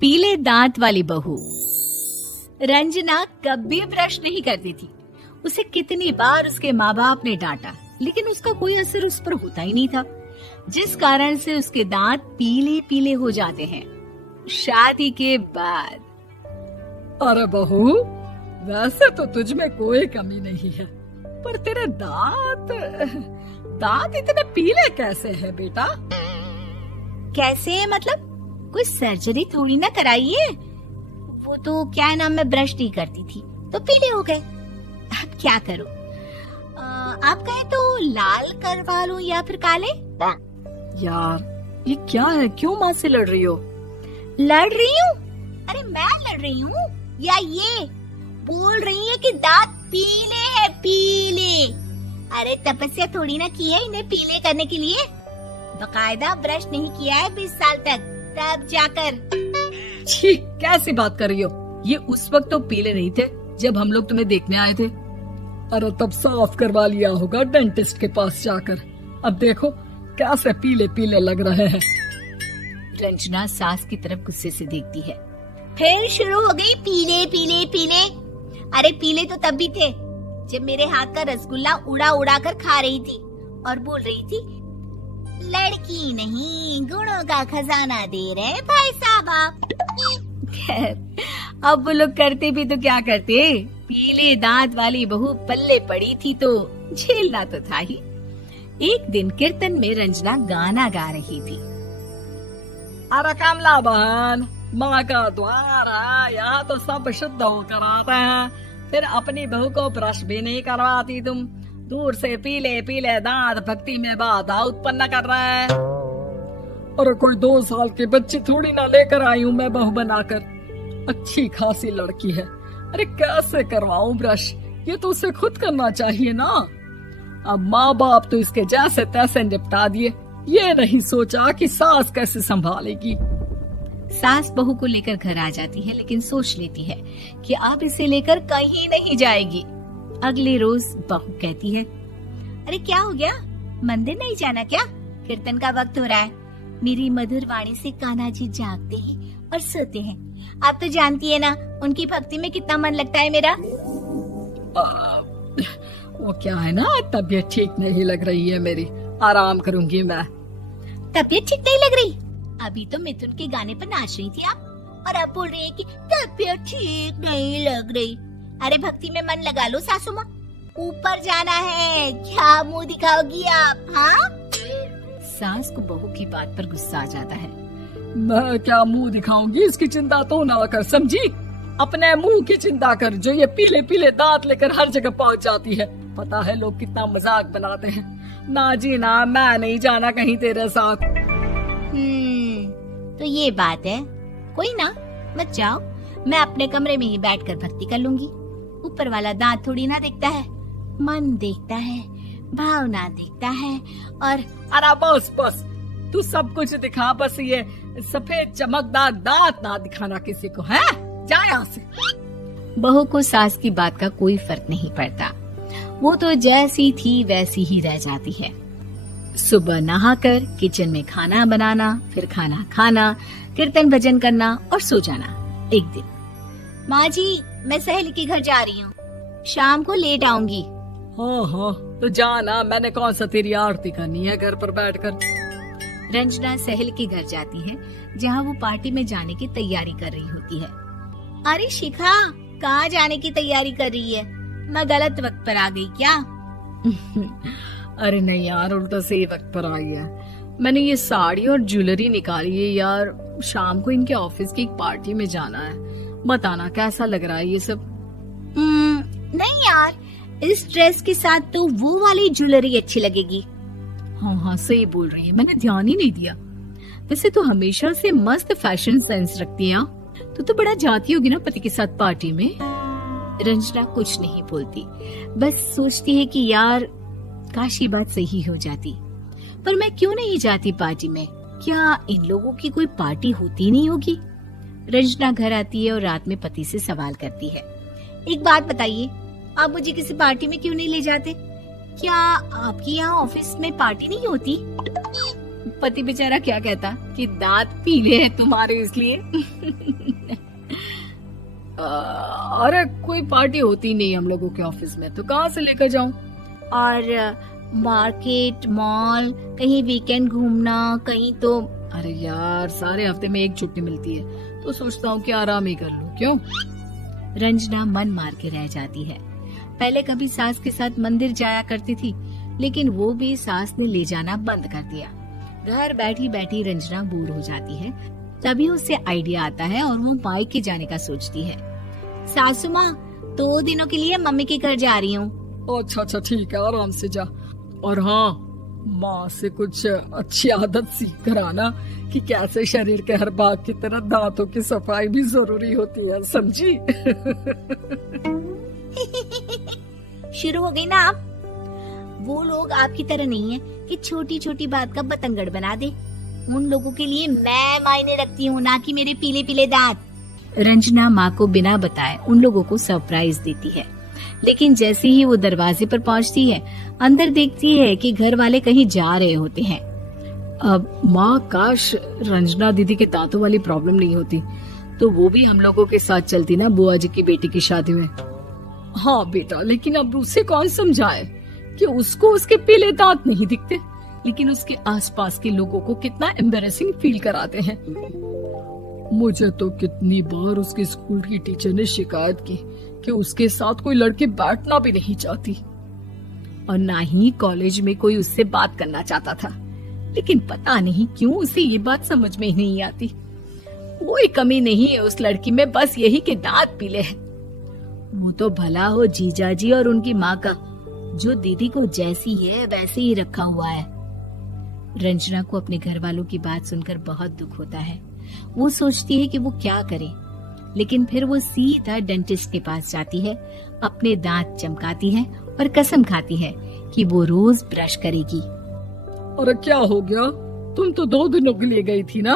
पीले दांत वाली बहू। रंजना कभी ब्रश नहीं करती थी। उसे कितनी बार उसके माँ बाप ने डांटा, लेकिन उसका कोई असर उस पर होता ही नहीं था, जिस कारण से उसके दांत पीले पीले हो जाते हैं। शादी के बाद। अरे बहू, वैसे तो तुझ में कोई कमी नहीं है, पर तेरे दांत इतने पीले कैसे हैं बेटा? कैसे मतलब? कोई सर्जरी थोड़ी ना कराइए। वो तो क्या नाम, मैं ब्रश नहीं करती थी तो पीले हो गए। अब क्या करूं? आप कहें तो लाल करवा लूं या फिर काले? यार ये क्या है, क्यों माँ से लड़ रही हो? लड़ रही हूँ? अरे मैं लड़ रही हूँ या ये बोल रही है कि दांत पीले हैं, पीले। अरे तपस्या थोड़ी ना की है इन्हें पीले करने के लिए। बकायदा ब्रश नहीं किया है 20 साल तक, तब जाकर। छी, कैसी बात कर रही हो? ये उस वक्त तो पीले नहीं थे जब हम लोग तुम्हें देखने आए थे। अरे तब साफ करवा लिया होगा डेंटिस्ट के पास जाकर। अब देखो कैसे पीले पीले लग रहे हैं। रंजना सास की तरफ गुस्से से देखती है। फिर शुरू हो गई पीले पीले पीले। अरे पीले तो तब भी थे जब मेरे हाथ का रसगुल्ला उड़ा उड़ा कर खा रही थी और बोल रही थी, लड़की नहीं गुणों का खजाना दे रहे भाई साहब आप। खैर, अब वो लोग करते भी तो क्या करते, पीले दांत वाली बहू पल्ले पड़ी थी तो झेलना तो था ही। एक दिन कीर्तन में रंजना गाना गा रही थी। अरे कमला बहन, माँ का द्वार है, यहाँ तो सब शुद्ध होकर आते हैं, फिर अपनी बहू को ब्रश भी नहीं करवाती तुम। दूर से पीले पीले दांत भक्ति में बाधा उत्पन्न कर रहे हैं। अरे कोई 2 साल की बच्ची थोड़ी ना लेकर आई हूँ मैं बहू बनाकर। अच्छी खासी लड़की है, अरे कैसे करवाऊं ब्रश? ये तो उसे खुद करना चाहिए ना। अब माँ बाप तो इसके जैसे तैसे निपटा दिए, ये नहीं सोचा कि सास कैसे संभालेगी। सास बहू को लेकर घर आ जाती है, लेकिन सोच लेती है कि अब इसे लेकर कहीं नहीं जाएगी। अगले रोज बहू कहती है, अरे क्या हो गया, मंदिर नहीं जाना क्या? कीर्तन का वक्त हो रहा है। मेरी मधुर वाणी से कान्हा जी जागते हैं और सोते हैं। आप तो जानती है ना उनकी भक्ति में कितना मन लगता है मेरा। वो क्या है ना, तबीयत ठीक नहीं लग रही है मेरी, आराम करूंगी मैं। तबीयत ठीक नहीं लग रही? अभी तो मिथुन के गाने पर नाच रही थी आप, और अब बोल रही है कि तबीयत ठीक नहीं लग रही। अरे भक्ति में मन लगा लो सासू माँ, ऊपर जाना है, क्या मुंह दिखाओगी आप? हाँ? सास को बहू की बात पर गुस्सा आ जाता है। मैं क्या मुंह दिखाऊंगी, इसकी चिंता तो ना कर, समझी? अपने मुंह की चिंता कर, जो ये पीले पीले दांत लेकर हर जगह पहुंच जाती है। पता है लोग कितना मजाक बनाते हैं। ना जी ना, मैं नहीं जाना कहीं तेरे साथ। तो ये बात है, कोई ना, मत जाओ, मैं अपने कमरे में ही बैठकर भक्ति कर लूंगी। ऊपर वाला दांत थोड़ी ना देखता है, मन देखता है, भावना देखता है। और अरे बस बस, तू सब कुछ दिखा, बस ये सफेद चमकदार दांत ना दिखाना किसी को, है? जा यहाँ से। बहू को सास की बात का कोई फर्क नहीं पड़ता, वो तो जैसी थी वैसी ही रह जाती है। सुबह नहाकर किचन में खाना बनाना, फिर खाना खाना, कीर्तन भजन करना और सो जाना। एक दिन, माँ जी मैं सहेली के घर जा रही हूँ, शाम को लेट आऊंगी। हाँ हाँ तो जाना, मैंने कौन सा तेरी आरती करनी है घर पर बैठकर। रंजना सहेली के घर जाती है, जहाँ वो पार्टी में जाने की तैयारी कर रही होती है। अरे शिखा, कहाँ जाने की तैयारी कर रही है? मैं गलत वक्त पर आ गई क्या? अरे नहीं यार, उल्टा सही वक्त पर आई है। मैंने ये साड़ी और ज्वेलरी निकाली है यार, शाम को इनके ऑफिस की एक पार्टी में जाना है। बताना कैसा लग रहा है ये सब? नहीं यार, इस ड्रेस के साथ तो वो वाली ज्वेलरी अच्छी लगेगी। हाँ हाँ सही बोल रही है, मैंने ध्यान ही नहीं दिया। वैसे तो हमेशा से मस्त फैशन सेंस रखती है। तो बड़ा जाती होगी ना पति के साथ पार्टी में। रंजना कुछ नहीं बोलती, बस सोचती है कि यार काश ये बात सही हो जाती, पर मैं क्यों नहीं जाती पार्टी में? क्या इन लोगों की कोई पार्टी होती नहीं होगी? रंजना घर आती है और रात में पति से सवाल करती है, एक बात बताइए, आप मुझे किसी पार्टी में क्यों नहीं ले जाते? क्या आपके यहाँ ऑफिस में पार्टी नहीं होती? पति बेचारा क्या कहता कि दांत पीले हैं तुम्हारे इसलिए। अरे कोई पार्टी होती नहीं हम लोगों के ऑफिस में, तो कहाँ से लेकर जाऊं? और मार्केट, मॉल, कहीं वीकेंड घूमना, कहीं तो। अरे यार सारे हफ्ते में एक छुट्टी मिलती है, तो सोचता हूँ कि आराम ही कर लूं। क्यों? रंजना मन मार के रह जाती है। पहले कभी सास के साथ मंदिर जाया करती थी, लेकिन वो भी सास ने ले जाना बंद कर दिया। घर बैठी बैठी रंजना बोर हो जाती है। तभी उसे आइडिया आता है और वो मायके जाने का सोचती है। सासू माँ, 2 दिनों के लिए मम्मी के घर जा रही हूँ। अच्छा ठीक है, आराम से जा। और हाँ, माँ से कुछ अच्छी आदत सीख कर आना कि कैसे शरीर के हर भाग की तरह दांतों की सफाई भी जरूरी होती है, समझी? शुरू हो गई ना आप। वो लोग आपकी तरह नहीं है कि छोटी छोटी बात का बतंगड़ बना दे। उन लोगों के लिए मैं मायने रखती हूँ, ना कि मेरे पीले पीले दांत। रंजना माँ को बिना बताए उन लोगों को सरप्राइज देती है, लेकिन जैसे ही वो दरवाजे पर पहुँचती है, अंदर देखती है कि घर वाले कहीं जा रहे होते हैं। अब माँ, काश रंजना दीदी के दांतों वाली प्रॉब्लम नहीं होती, तो वो भी हम लोगों के साथ चलती ना बुआ जी की बेटी की शादी में। हाँ बेटा, लेकिन अब उसे कौन समझाए कि उसको उसके पीले दांत नहीं दिखते, लेकिन उसके आसपास के लोगों को कितना एम्बैरेसिंग फील कराते हैं। मुझे तो कितनी बार उसके स्कूल की टीचर ने शिकायत की कि उसके साथ कोई लड़की बैठना भी नहीं चाहती, और ना ही कॉलेज में कोई उससे बात करना चाहता था। लेकिन पता नहीं क्यों उसे ये बात समझ में ही नहीं आती। कोई कमी नहीं है उस लड़की में, बस यही कि दांत पीले हैं। वो तो भला हो जीजा जी और उनकी माँ का, जो दीदी को जैसी है वैसे ही रखा हुआ है। रंजना को अपने घर वालों की बात सुनकर बहुत दुख होता है। वो सोचती है कि वो क्या करे, लेकिन फिर वो सीधा डेंटिस्ट के पास जाती है, अपने दांत चमकाती है और कसम खाती है कि वो रोज ब्रश करेगी। अरे क्या हो गया? तुम तो 2 दिनों के लिए गई थी ना,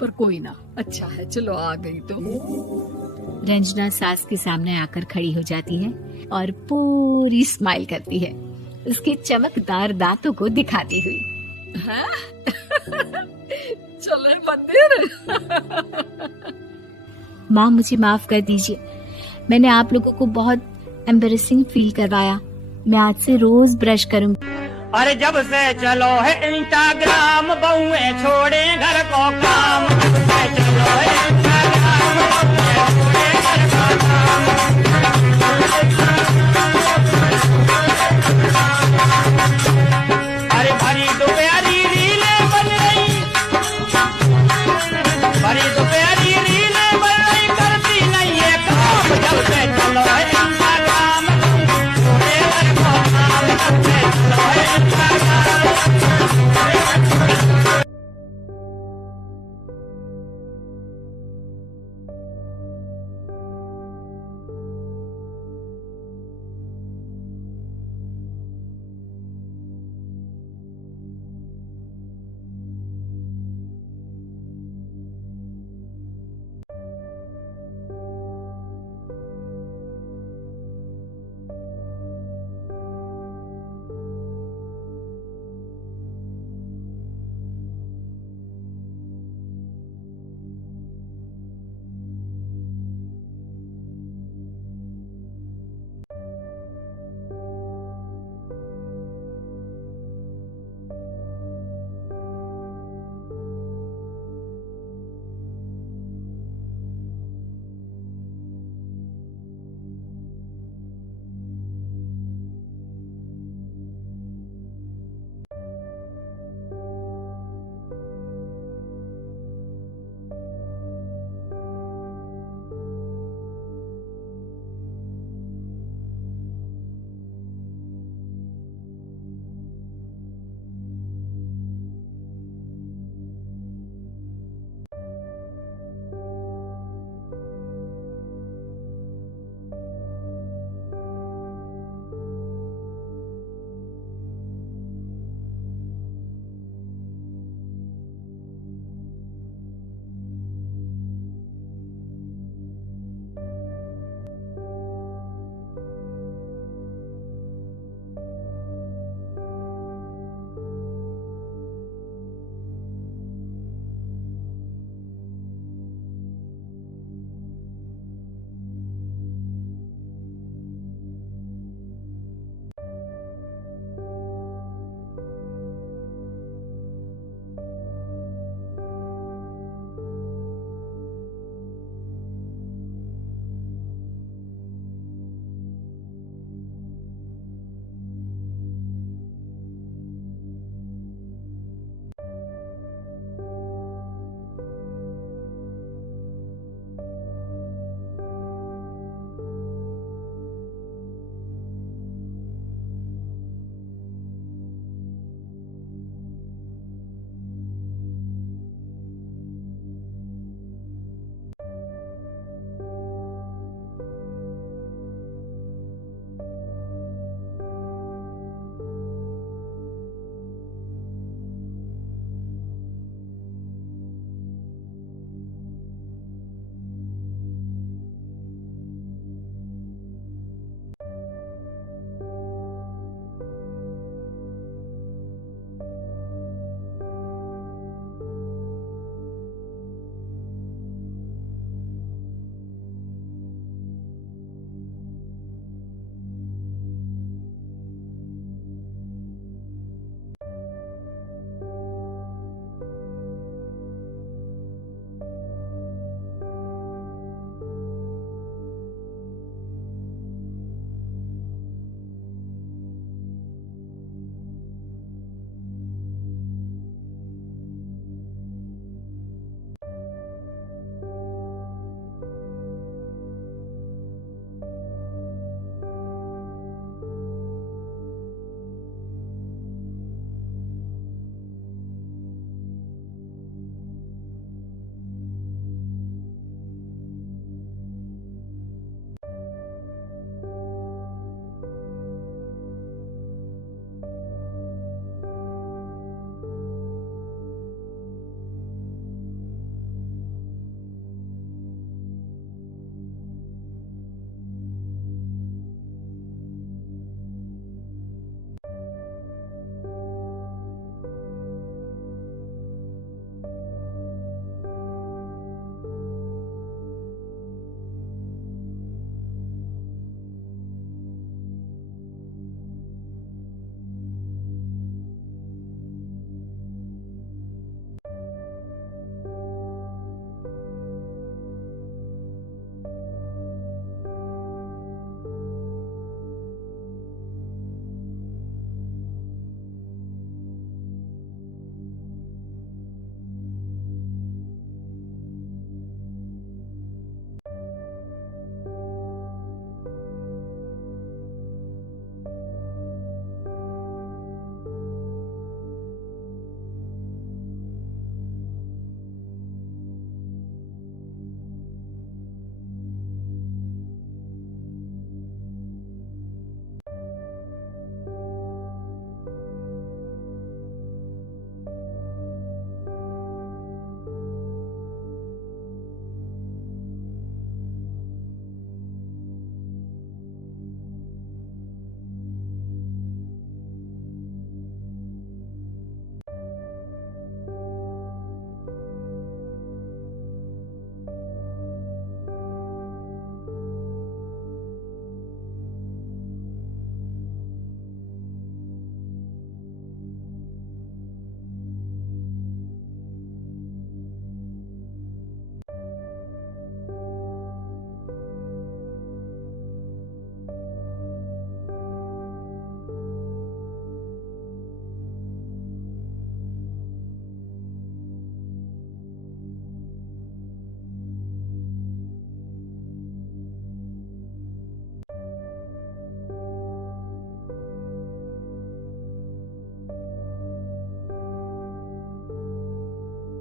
पर कोई ना, अच्छा है, चलो आ गई तो। रंजना सास के सामने आकर खड़ी हो जाती है और पूरी स्माइल करती है, उसके चमकदार दांतों को दिखाती हुई। चले मंदिर। माँ, मुझे माफ कर दीजिए, मैंने आप लोगों को बहुत एम्बैरेसिंग फील करवाया। मैं आज से रोज ब्रश करूंगी। अरे जब से चलो है इंस्टाग्राम, बहुएं छोड़े घर को